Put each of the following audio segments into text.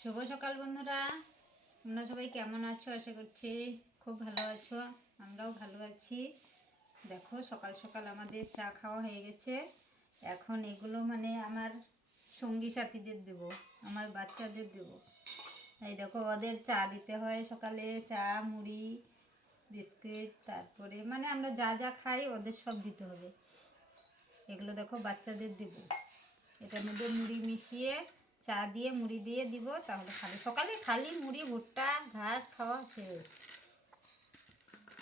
শুভ সকাল বন্ধুরা, তোমরা সবাই কেমন আছো? আশা করছি খুব ভালো আছো। আমরাও ভালো আছি। দেখো সকাল সকাল আমাদের চা খাওয়া হয়ে গেছে। এখন এগুলো আমার সঙ্গী সাথীদের দেবো, আমার বাচ্চাদের দেবো। এই দেখো ওদের চা দিতে হয় সকালে, চা মুড়ি বিস্কিট, তারপরে আমরা যা যা খাই ওদের সব দিতে হবে। এগুলো দেখো বাচ্চাদের দেবো। এটার মধ্যে মুড়ি মিশিয়ে চা দিয়ে মুড়ি দিয়ে দিব, তাহলে খালি সকালে খালি মুড়ি ভুট্টা ঘাস খাওয়া শেষ।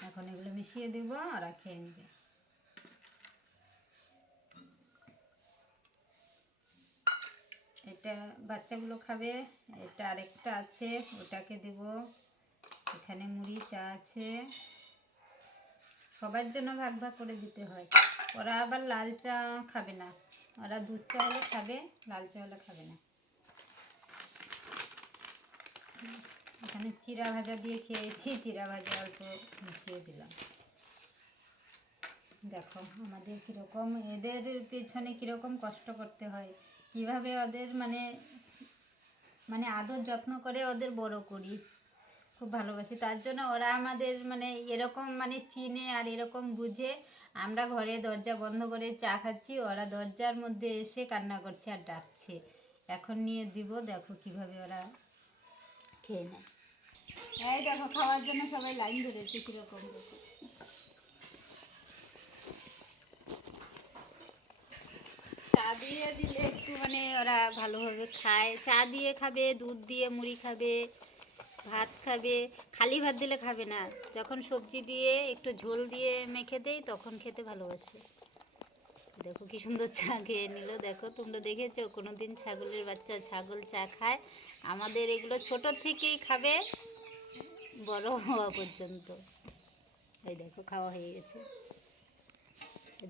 এখন এগুলো মিশিয়ে দিব, ওরা খেয়ে নেবে। এটা বাচ্চাগুলো খাবে। এটা আরেকটা আছে, ওটাকে দেব। এখানে মুড়ি চা আছে, সবার জন্য ভাগ ভাগ করে দিতে হয়। ওরা আবার লাল চা খাবে না, ওরা দুধ চা হলে খাবে, লাল চা হলে খাবে না। এখানে চিড়া ভাজা দিয়ে খেয়েছি, চিড়া ভাজা অল্প মিশিয়ে দিলাম। দেখো আমাদের কীরকম, এদের পেছনে কীরকম কষ্ট করতে হয়, কিভাবে ওদের আদর যত্ন করে ওদের বড় করি, খুব ভালোবাসি। তার জন্য ওরা আমাদের এরকম চিনে আর এরকম বুঝে। আমরা ঘরে দরজা বন্ধ করে চা খাচ্ছি, ওরা দরজার মধ্যে এসে কান্না করছে আর ডাকছে। এখন নিয়ে দিব, দেখো কিভাবে ওরা খেয়ে নেয়। এই দেখো খাওয়ার জন্য সবাই লাইন ধরেছে কীরকম। দেখো চা দিয়ে দিলে একটু ওরা ভালোভাবে খায়। চা দিয়ে খাবে, দুধ দিয়ে মুড়ি খাবে, ভাত খাবে। খালি ভাত দিলে খাবে না। যখন সবজি দিয়ে একটু ঝোল দিয়ে মেখে দেই তখন খেতে ভালোবাসে। দেখো কি সুন্দর চা খেয়ে নিল। দেখো তোমরা দেখেছো কোনো দিন ছাগলের বাচ্চা ছাগল চা খায়? আমাদের এগুলো ছোট থেকেই খাবে বড় হওয়া পর্যন্ত। এই দেখো খাওয়া হয়ে গেছে।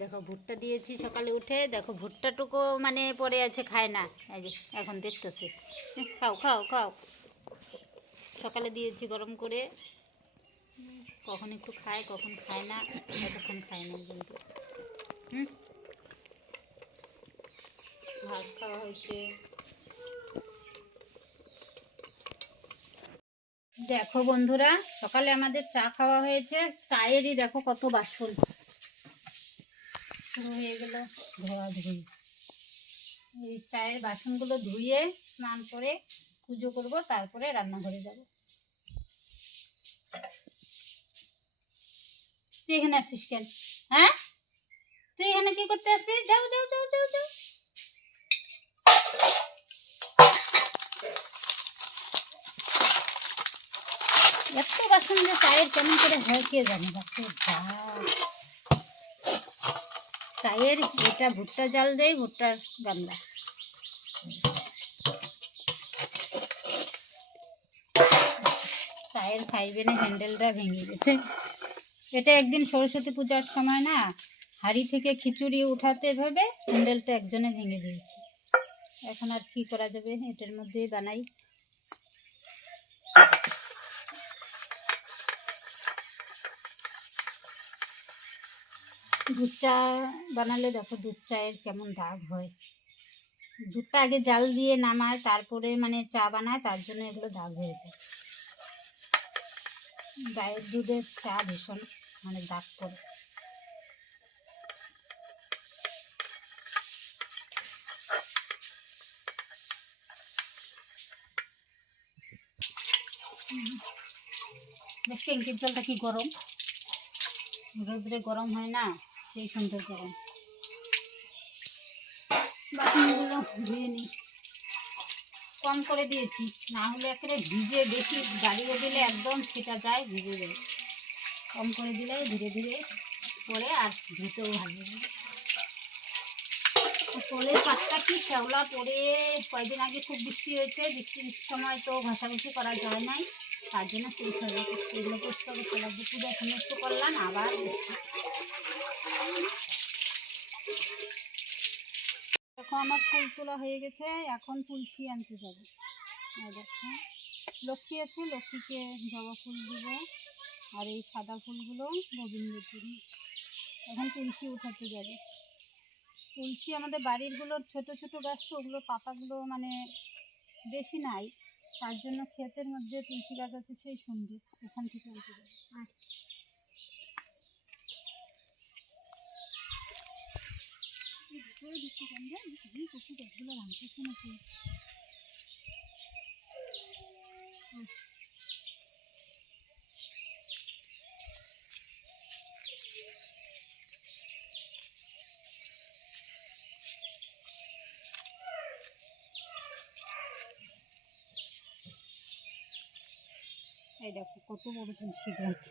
দেখো ভুট্টা দিয়েছি সকালে উঠে, দেখো ভুট্টাটুকু পড়ে আছে, খায় না। এই যে এখন দেখতেছে, খাও খাও খাও। সকালে দিয়েছি গরম করে, কখন একটু খায় কখন খায় না, এতক্ষণ খায় না কিন্তু। ঘাস খাওয়া হয়েছে। দেখো বন্ধুরা, সকালে আমাদের চা খাওয়া হয়েছে। চায়েরই দেখো কত বাসন শুরু হয়ে গেল ধোয়াধুয়ি। এই চায়ের বাসনগুলো ধুয়ে স্নান করে পুজো করব, তারপরে রান্নাঘরে যাব। তুই এখানে আসছিস কেন? হ্যাঁ, তুই এখানে কি করতে আসছিস? যাও যাও যাও যাও যাও। এত বাসন যে চায়ের কেমন করে হয় কে জানে। চায়ের এটা ভুট্টা জাল দেয়, ভুট্টার গামলা। চায়ের খাইবেনে হ্যান্ডেলটা ভেঙে গেছে। এটা একদিন সরস্বতী পূজার সময় না, হাঁড়ি থেকে খিচুড়ি উঠাতে ভেবে হ্যান্ডেলটা একজনে ভেঙে দিয়েছে। এখন আর কি করা যাবে, এটার মধ্যেই বানাই। দুধ চা বানালে দেখো দুধ চায়ের কেমন দাগ হয়। দুধটা আগে জাল দিয়ে নামায়, তারপরে চা বানায়, তার জন্য এগুলো দাগ হয়ে যায়। গায়ের দুধের চা ভীষণ দাগ পড়ে। বেশ ট্যাঙ্কির জলটা কি গরম, রোদ্রে গরম হয় না, সেই সুন্দর গরম। বাসনগুলো ধুয়ে নিই, কম করে দিয়েছি, না হলে একেবারে ভিজে বেশি গাড়িয়ে দিলে একদম সেটা যায়, ভিজে যায়। কম করে দিলে ধীরে ধীরে পরে আর ধুতেও ভালো লাগে। কলের পাটটা কি শ্যাওলা পড়ে, কয়েকদিন আগে খুব বৃষ্টি হয়েছে, বৃষ্টির সময় তো ঘষাঘষি করা যায় নাই, তার জন্য শুরু হয়ে গেছে। এগুলো পরিষ্কার করতে লাগবে। পুরো এখন একটু করলাম, আবার দেখো আমার ফুল তোলা হয়ে গেছে। এখন তুলসী আনতে যাবো। দেখো লক্ষ্মী আছে, লক্ষ্মীকে জবা ফুল দিব, আর এই সাদা ফুলগুলো গোবিন্দের জন্য। এখন তুলসী উঠাতে যাবে। তুলসী আমাদের বাড়িরগুলোর ছোট ছোট গাছ তো, ওগুলোর পাতাগুলো বেশি নাই, তার জন্য ক্ষেতের মধ্যে তুলসী গাছ আছে, সেই সুন্দর, এখান থেকে আনতে যাবে। গাছগুলো ভাঙতেছে নাকি? এই দেখো কত বড় তুলসী গাছ,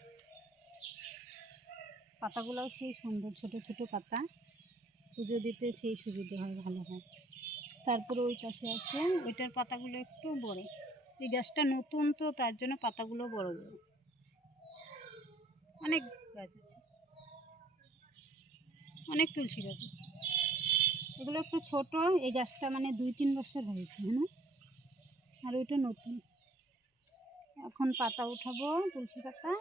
পাতাগুলোও সেই সুন্দর, ছোট ছোট পাতা, পুজো দিতে সেই সুবিধে হয়, ভালো হয়। তারপরে ওই পাশে আছে, ওইটার পাতাগুলো একটু বড়। এই গাছটা নতুন তো, তার জন্য পাতাগুলো বড় বড়। অনেক গাছ আছে, অনেক তুলসী গাছ আছে। এগুলো একটু ছোট, এই গাছটা মানে 2-3 বছর হয়েছে, হ্যাঁ, আর ওইটা নতুন। এখন পাতা উঠাবো, তুলসী পাতা।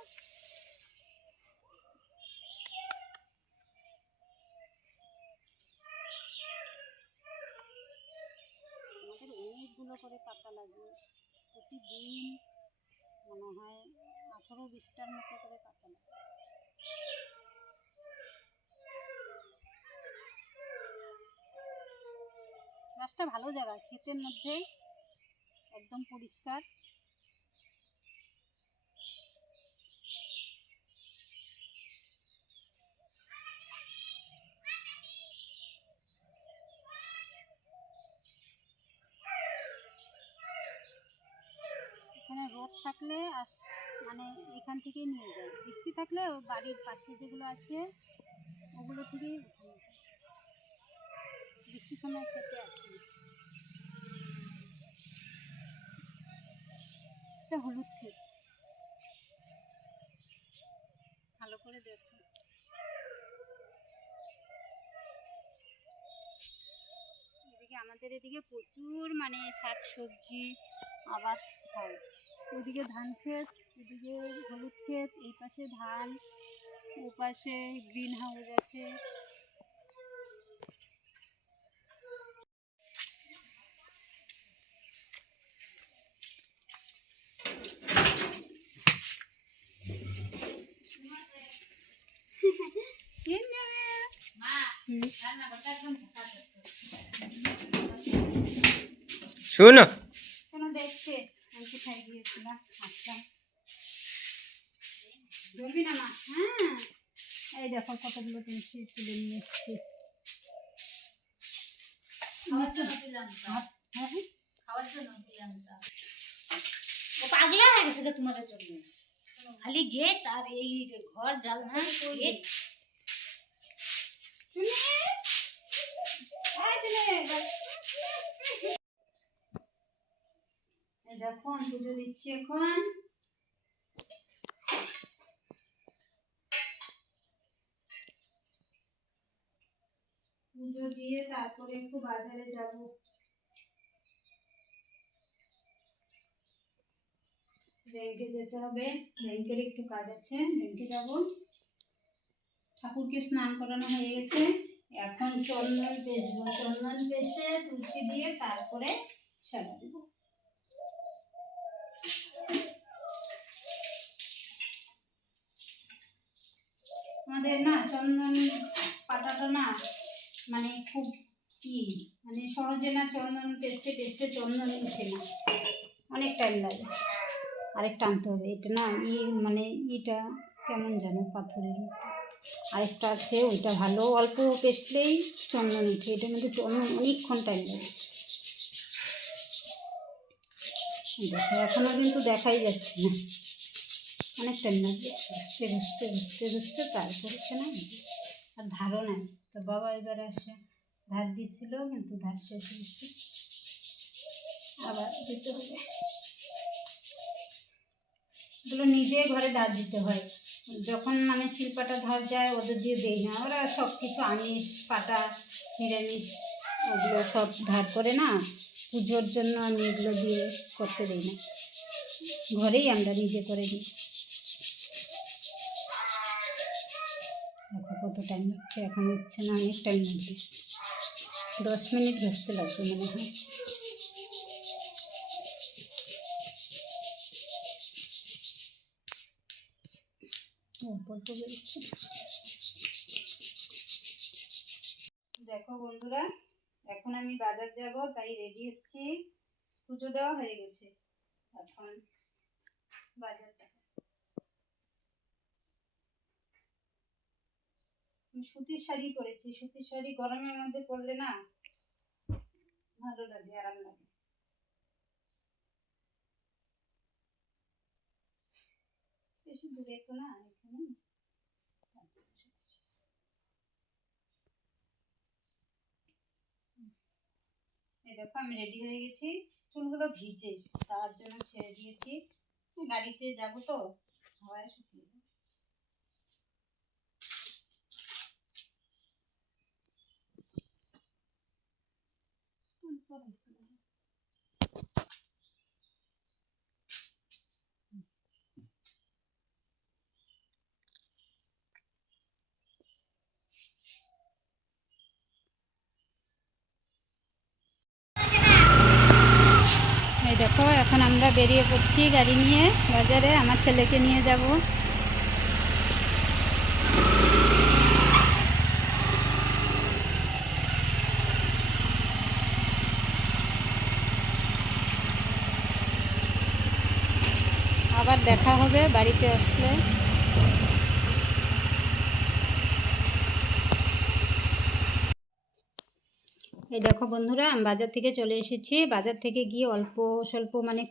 আমাদের অনেকগুলো করে পাতা লাগে, প্রতিদিন মনে হয় 18-20টার মতো করে পাতা লাগে। গাছটা ভালো জায়গা, ক্ষেতের মধ্যে, একদম পরিষ্কার। এখানে রোদ থাকলে মানে এখান থেকেই নিয়ে যায়, বৃষ্টি থাকলে বাড়ির পাশে যেগুলো আছে ওগুলো থেকেই বৃষ্টির সময় খেতে আসে। এটা হলুদ ক্ষেত, ভালো করে দেখো। এদিকে আমাদের এদিকে প্রচুর মানে শাক সবজি আবাদ হয়। ওদিকে ধান ক্ষেত, এদিকে হলুদ ক্ষেত, এই পাশে ধান, ও পাশে গ্রিন হাউস আছে। শোনো কেন দেখছে, আমি কোথায় গিয়েছিলাম, আসলাম। ধরবি না মা? হ্যাঁ, এই দেখো কতগুলো তুলসী তুলে নিয়ে এসছি। ও পাগলা হয়ে গেছে তোমাদের জন্য, খালি গেট আর এই যে ঘর জানলা গেট। দেখো আমি পুজো দিচ্ছি এখন। পুজো দিয়ে তারপরে একটু বাজারে যাব। ব্যাংকে যেতে হবে, ব্যাংকের একটু কাজ আছে, ব্যাংকে যাব। ঠাকুরকে স্নান করানো হয়ে গেছে, এখন চন্দন পেষবো, চন্দন পেষে তুলসী দিয়ে তারপরে সাজা দেব। আমাদের না চন্দন পাতাটা না মানে খুব কি মানে সহজে না, চন্দন পেস্টে টেস্টে চন্দন উঠে না, অনেক টাইম লাগে। আরেকটা আনতে হবে, এটা না মানে এটা কেমন জানো পাথরের মতো। আরেকটা আছে, ওইটা ভালো, অল্প পেস্টলেই চন্দন উঠে, এটার মধ্যে চন্দন অনেকক্ষণ টাইম লাগে। দেখো এখনো কিন্তু দেখাই যাচ্ছে না, অনেক টাইম লাগবে, ঘুষতে ঘুষতে ঘুষতে ঘুষতে তারপরে না। আর ধারও নাই, তো বাবা এবার আসে ধার দিচ্ছিল, কিন্তু ধার শেষ হয়েছে, আবার দিতে হবে। এগুলো নিজে ঘরে ধার দিতে হয়, যখন মানে শিল্পাটা ধার যায় ওদের দিয়ে দেই না, ওরা সব কিছু আমিষ পাটা নিরামিষ ওগুলো সব ধার করে না, পুজোর জন্য আমি এগুলো দিয়ে করতে দিই না, ঘরেই আমরা নিজে করে দিই। দেখো কত টাইম লাগছে, এখন হচ্ছে না, অনেক টাইম লাগবে, 10 মিনিট ঘষতে লাগবে মনে হয়। অল্প অল্প বেরোচ্ছে। দেখো বন্ধুরা, এখন আমি বাজার যাব, তাই রেডি হচ্ছি। পুজো দেওয়া হয়ে গেছে, এখন বাজার যাব। সুতির শাড়ি পরেছি। সুতির শাড়ি গরমের মধ্যে পরলে না ভালো লাগে, আরাম লাগে। বেশি দূরে তো না এখানে। এই দেখো আমি রেডি হয়ে গেছি। চুলগুলো ভিজে, তার জন্য ছেড়ে দিয়েছি। গাড়িতে যাব তো, হাওয়ায় শুকিয়ে যাবে। এই দেখো এখন আমরা বেরিয়ে পড়ছি গাড়ি নিয়ে বাজারে। আমার ছেলেকে নিয়ে যাব। আবার দেখা হবে বাড়িতে আসলে। এই দেখো বন্ধুরা, আমি বাজার থেকে চলে এসেছি। বাজার থেকে গিয়ে অল্প স্বল্প মানে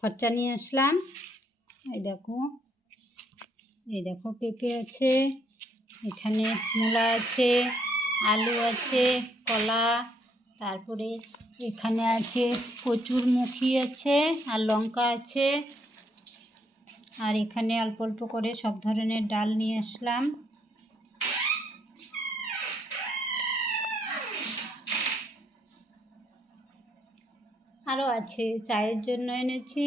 খরচা নিয়ে আসলাম। এই দেখো, এই দেখো পেঁপে আছে, এখানে মূলা আছে, আলু আছে, কলা, তারপরে এখানে আছে কচুরমুখী আছে, আর লঙ্কা আছে। আর এখানে অল্প অল্প করে সব ধরনের ডাল নিয়ে আসলাম। আরও আছে, চায়ের জন্য এনেছি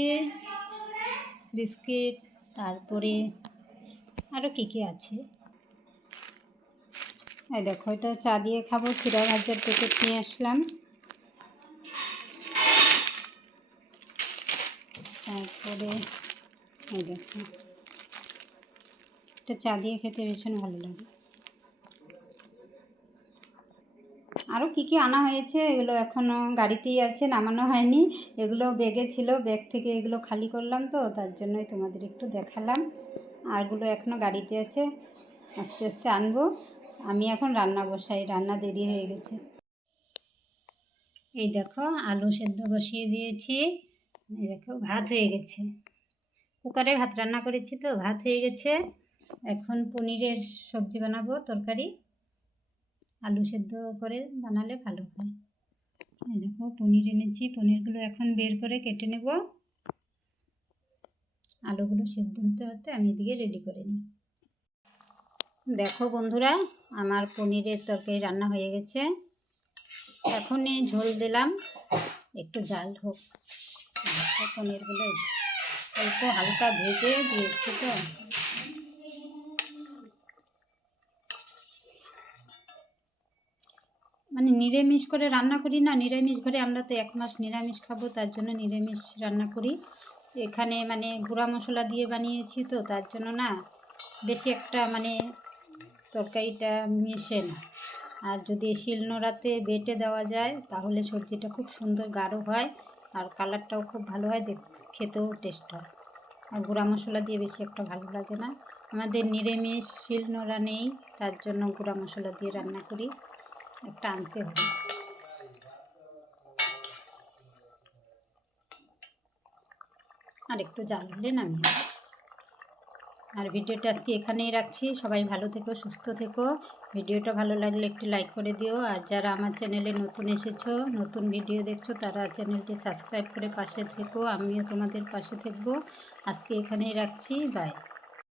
বিস্কিট, তারপরে আরও কী কী আছে। এই দেখো, এটা চা দিয়ে খাবো, চিড়া ভাজার প্যাকেট নিয়ে আসলাম। তারপরে এই দেখো, এটা চা দিয়ে খেতে ভীষণ ভালো লাগে। আরও কী কী আনা হয়েছে এগুলো এখনও গাড়িতেই আছে, নামানো হয়নি। এগুলো ব্যাগে ছিল, ব্যাগ থেকে এগুলো খালি করলাম, তো তার জন্যই তোমাদের একটু দেখালাম। আরগুলো এখনও গাড়িতে আছে, আস্তে আস্তে আনবো। আমি এখন রান্না বসাই, রান্না দেরি হয়ে গেছে। এই দেখো আলু সেদ্ধ বসিয়ে দিয়েছি। এই দেখো ভাত হয়ে গেছে, কুকারে ভাত রান্না করেছি, তো ভাত হয়ে গেছে। এখন পনিরের সবজি বানাবো, তরকারি। আলু সেদ্ধ করে বানালে ভালো হয়। এই দেখো পনির এনেছি, পনিরগুলো এখন বের করে কেটে নেব। আলুগুলো সেদ্ধ হতে হতে আমি এদিকে রেডি করে নিই। দেখো বন্ধুরা, আমার পনিরের তরকারি রান্না হয়ে গেছে। এখনই ঝোল দিলাম, একটু জাল হোক। পনিরগুলো অল্প হালকা ভেজে দিয়েছি, তো মানে নিরামিষ করে রান্না করি না, নিরামিষ ঘরে আমরা তো 1 মাস নিরামিষ খাবো, তার জন্য নিরামিষ রান্না করি। এখানে মানে গুঁড়া মশলা দিয়ে বানিয়েছি, তো তার জন্য না বেশি একটা মানে তরকারিটা মিশে না। আর যদি শিলনোড়াতে বেটে দেওয়া যায় তাহলে সবজিটা খুব সুন্দর গাঢ় হয়, আর কালারটাও খুব ভালো হয়, খেতেও টেস্ট হয়। আর গুঁড়া মশলা দিয়ে বেশি একটা ভালো লাগে না। আমাদের নিরামিষ শিলনোড়া নেই, তার জন্য গুঁড়া মশলা দিয়ে রান্না করি। একটা আনতে হবে। আর একটু জাল হলে নামিয়ে। আর ভিডিওটা আজকে এখানেই রাখছি। সবাই ভালো থেকো, সুস্থ থেকো। ভিডিওটা ভালো লাগলে একটু লাইক করে দিও। আর যারা আমার চ্যানেলে নতুন এসেছো, নতুন ভিডিও দেখছো, তারা চ্যানেলটি সাবস্ক্রাইব করে পাশে থেকো। আমিও তোমাদের পাশে থাকবো। আজকে এখানেই রাখছি, বাই।